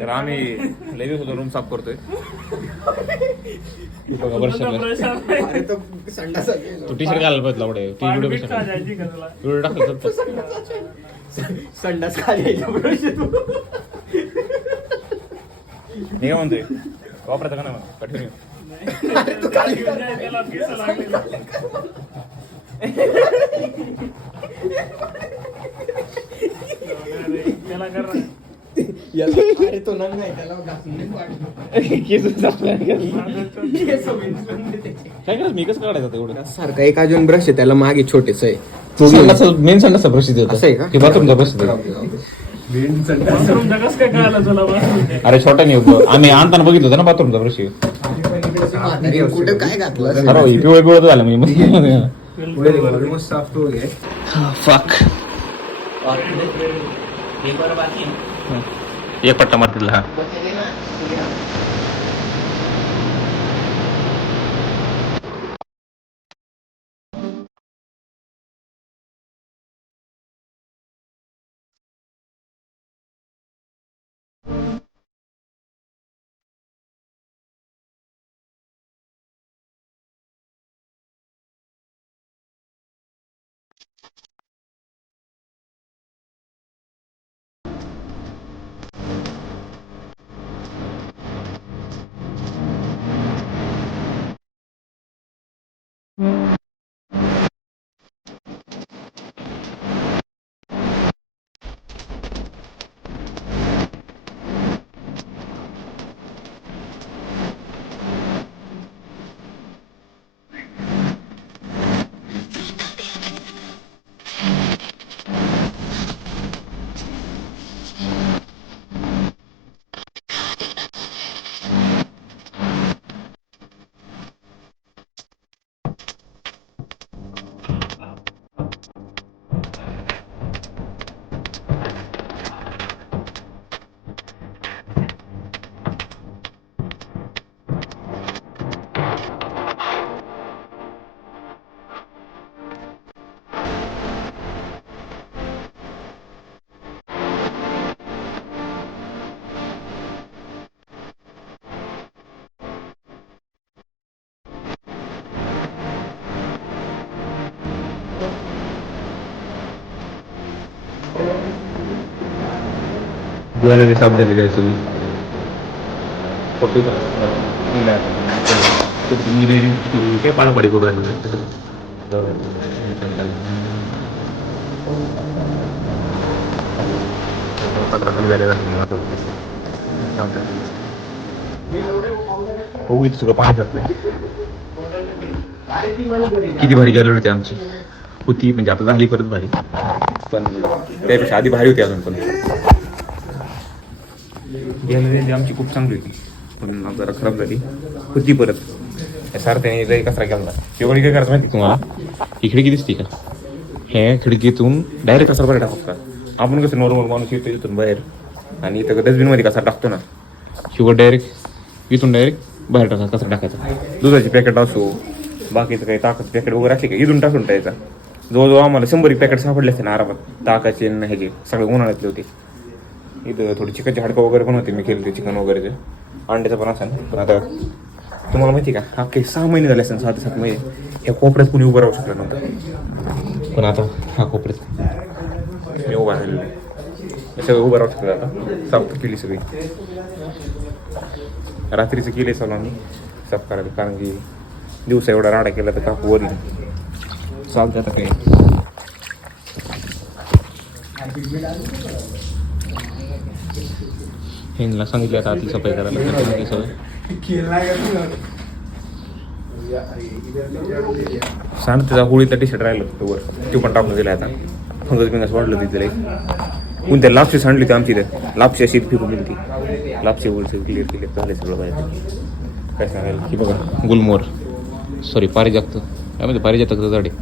तर आम्ही लगेच होतो रूम साफ करतोय. बघा ब्रश तू टी शर्ट घालायला पाहिजे लावडे ती व्हिडिओ टाकलं संडास खाली मी काय म्हणतोय वापरायचं का ना कंटिन्यू अरे तो नंग आहे त्याला काय करत मी कसं काढायचं तेवढं सारखा एक अजून ब्रश आहे त्याला मागे छोटेस आहे तो मेन संडासचा ब्रश देतो असं आहे का? हे बाथरूमचा ब्रश देतो. अरे छोटा नाही आम्ही आणताना बघितलं होतं ना बाथरूमचा ब्रश कुठे काय घातलं अरे पिवळ झालं म्हणजे फक एक पट्टा मारतील हा ज्वेलरी साफ झालेली आहे तुम्ही काय पाडापाडी करू हो इथं सगळं पाणी जात नाही. किती भारी गॅलरी होती आमची होती म्हणजे आता झाली परत भारी पण त्यापेक्षा आधी भारी होती अजून पण गॅलरी आमची खूप चांगली होती पण जरा खराब झाली होती परत सारथ्याने लई कचरा केला तेवढी काय करायचं माहिती तुम्हाला ही खिडकी दिसते का ह्या खिडकीतून डायरेक्ट कचरा बाहेर टाकतो का आपण कसं नॉर्मल माणूस येतो इथून बाहेर आणि इथं डस्टबिनमध्ये कचरा टाकतो ना किंवा डायरेक्ट इथून डायरेक्ट बाहेर टाका कचरा टाकायचा दुधाची पॅकेट असो बाकीचं काही ताकाचं पॅकेट वगैरे असले का इथून टाकून टाकायचा जवळजवळ आम्हाला 100 पॅकेट सापडले असते ना आरामात ताकाचे ह्याचे सगळे उन्हाळ्यातले होते इथं थोडी चिकनची हाडकं वगैरे पण होते मी केले ते चिकन वगैरेचे अंड्याचं पण असेल पण आता तुम्हाला माहिती का हा काही 6 महिने झाले असेल 7 महिने ह्या कोपऱ्यात कुणी उभं राहू शकलं नव्हतं पण आता हा कोपऱ्यात मी उभा राहिलेलो आहे सगळं उभं राहू शकलं आता साफ केली सगळी रात्रीचं केले चालू आम्ही साफ करायला कारण की दिवसा एवढा राडा केला तर काकू वरील चालतं आता काही ह्यांना सांगितलं आता आधी सफाई करायला सवय सांग त्याचा होळीचा टी शर्ट राहिलं होतं वर ते पण टाकून दिला आता फंगस बिंगस वाढलं तिथे कोणत्या लापशी सांडली होती आमची इथं लापशी अशी फिरून गेली ती लापशी वर सगळं क्लिअर झाले सगळं बाहेर काय सांगायला की बघा गुलमोहर सॉरी पारिजात यामध्ये पारिजातकचं झाड आहे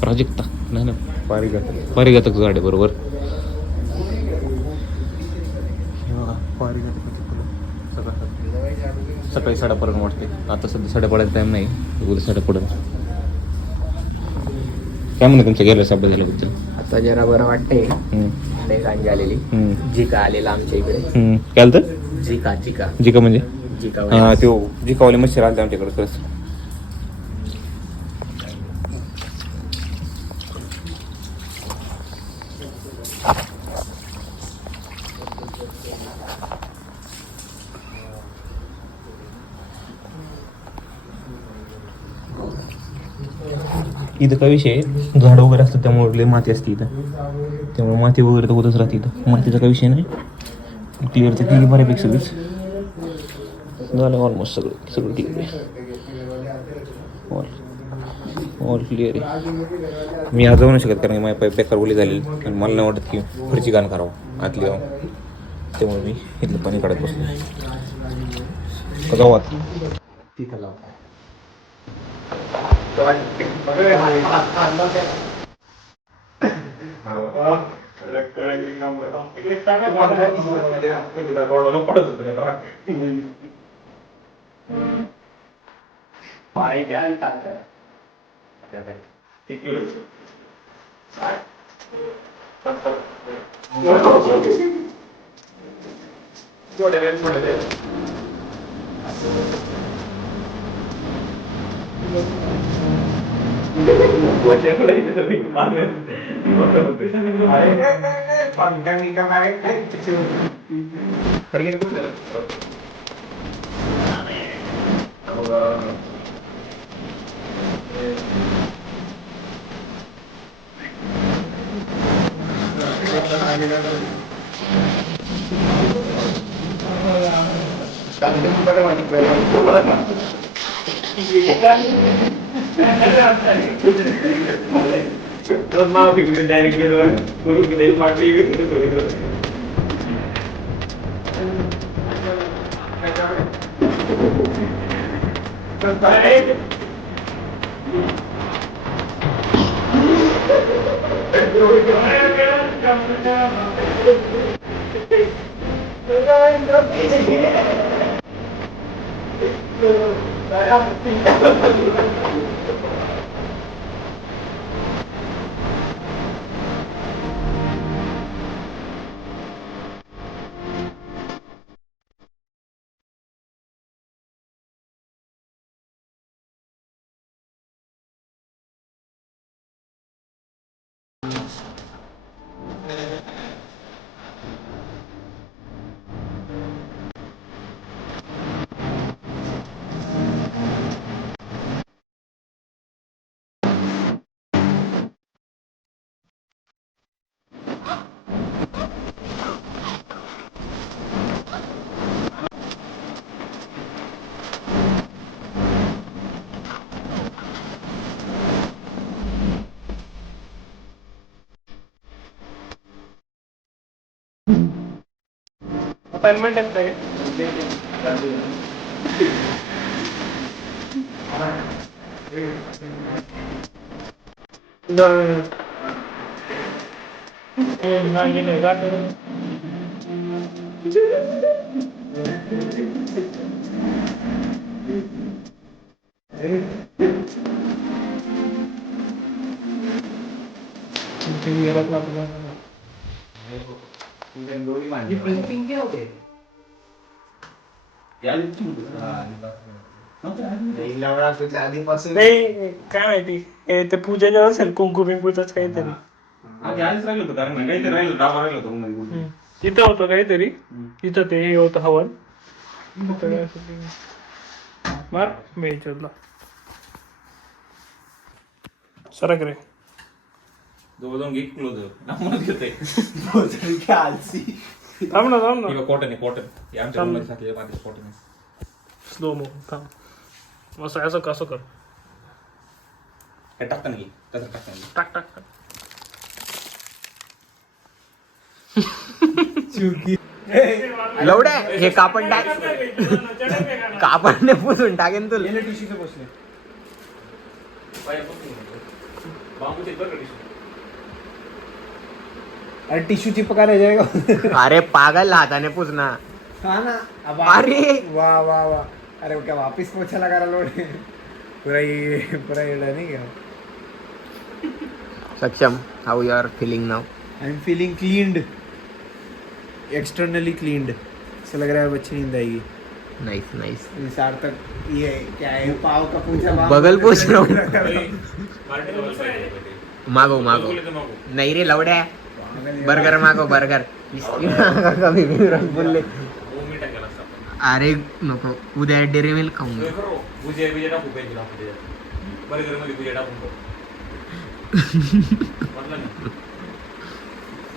प्राजक्ता नाही ना पारिजातकचं झाड आहे बरोबर सकाळी 7:30 वाटते आता सध्या 7:30 टाइम नाही उद्या 7:30 काय म्हणते तुमचं गेलं साबद्दल आता जरा बरं वाटतंय लय गांजी आलेली. जिका आलेला आमच्या इकडे. काय आलं जिका जिका जिका म्हणजे जिका हा तो जिकावाले मच्छर आले आमच्याकडे खरंच. इथं काय विषय आहे, झाड वगैरे असतात त्यामुळे लय माती असते इथं, त्यामुळे माती वगैरे तर होतच राहते इथं. मातीचा काही विषय नाही. क्लिअर तर क्लिअर बऱ्यापैकी सगळीच झालं. ऑलमोस्ट सगळं सगळं क्लिअर आहे. ऑल क्लिअर आहे. मी आज जाऊ नाही शकत कारण माझ्या पाय बेकार ओली झालेली आणि मला नाही वाटत की पुढची गाण करावं आतली जाऊन, त्यामुळे मी इथलं पाणी काढत बसलो. जाऊ आता तिथं लाव. अपॉइंटमेंट आहे आधीपासून नाही काय माहिती ते पूजेच्या असेल कुंकू बिंकूच काहीतरी तिथं होतं काहीतरी तिथं ते हे होतं हवन मार मेचरला सरक रे जवळजवळ घे क्लोज थांब ना कॉटन आहे कॉटन आमच्या रूममध्ये टाकलेलं मातीचं कॉटन आहे. स्लो मो थांब असं कसं कर हे टाकताना घे तसं टाकताना घे. टाक टाक टाक लवड्या हे कापड टाक. कापडने पुसून टाकेन तुला. टिश्यूचे बसले बांबूचे बरं टिश्यू. अरे टिश्यू चिपकाने जाएगा. अरे पागल हाताने पूछना. अरे वाह वाह वाह. अरे क्या वापिस पोछा लगा रहा लोड. पूरा येड़ा नहीं क्या. Saksham how you are feeling now. I am feeling cleaned, externally cleaned. ऐसा लग रहा है अब अच्छी नींद आएगी. Nice nice. सार्थक ये क्या है, पाव का पूछा बगल पूछ रहा हूँ. मागो मागो. नहीं रे लवड्या, बर्गर मागो बर्गर. कभी भी बोलले. अरे नको, उद्या डेअरी मिल्क खाऊंगा.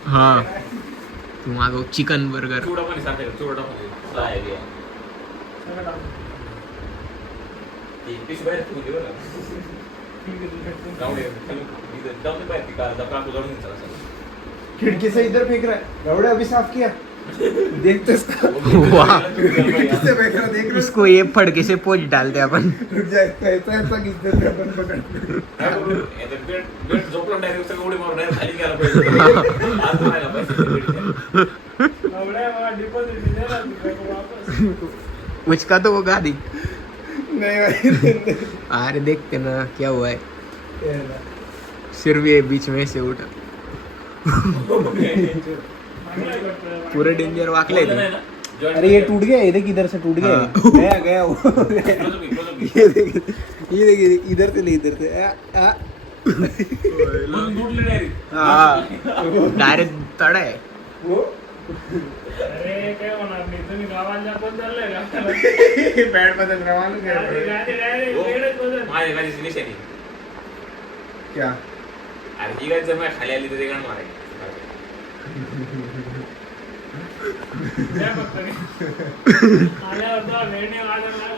हा तू मागव चिकन बर्गर. खिड़की से इधर फेंक रहा है. गौड़े अभी साफ किया. देखते इसको. वाह, किससे फेंक रहा, देख रहे उसको ये फड़के से पोच डालते अपन. रुक जाए. ऐसा ऐसा किस देते अपन पकड़. उचका तो वो गाड़ी. नहीं भाई. अरे देखते ना क्या हुआ है. सिर्फ ये बीच में से उठा. पूरे डेंजर वाकले थे. अरे ये टूट गया. ये देख इधर से टूट गया. गया गया वो. ये देख इधर से नहीं, इधर से. डायरेक्ट तड आहे. अरे काय होणार नाही, तुम्ही गावाला कोण चाललंय का? बॅट बदल रवाना गाडी वेळच बदल. क्या अरे ही काय जर खाली आली तर ते गाणं मारायचं. आल्यावर वेळणे वाजवणार